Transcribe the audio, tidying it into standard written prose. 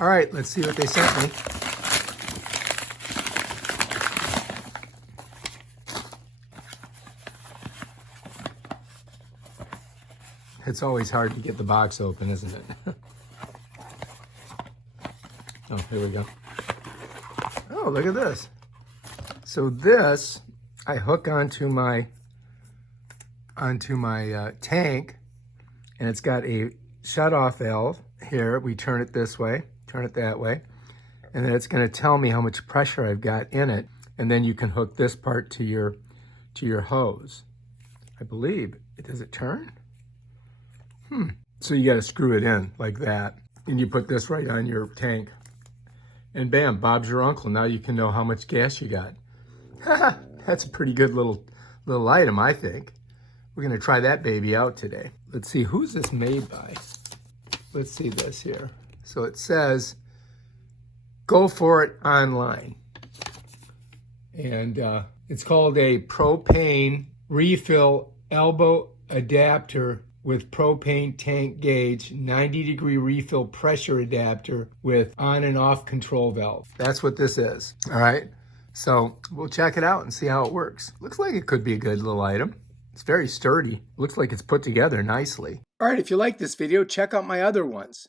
All right, let's see what they sent me. It's always hard to get the box open, isn't it? Oh, here we go. Oh, look at this. So this, I hook onto my tank, and it's got a shut-off valve here. We turn it this way, turn it that way, and then it's going to tell me how much pressure I've got in it, and then you can hook this part to your hose. I believe. Does it turn? So you got to screw it in like that, and you put this right on your tank, and bam, Bob's your uncle. Now you can know how much gas you got. That's a pretty good little item, I think. We're going to try that baby out today. Let's see, who's this made by? Let's see this here. So it says, go for it online. And it's called a propane refill elbow adapter with propane tank gauge, 90-degree refill pressure adapter with on and off control valve. That's what this is, all right? So we'll check it out and see how it works. Looks like it could be a good little item. It's very sturdy. Looks like it's put together nicely. All right, if you like this video, check out my other ones.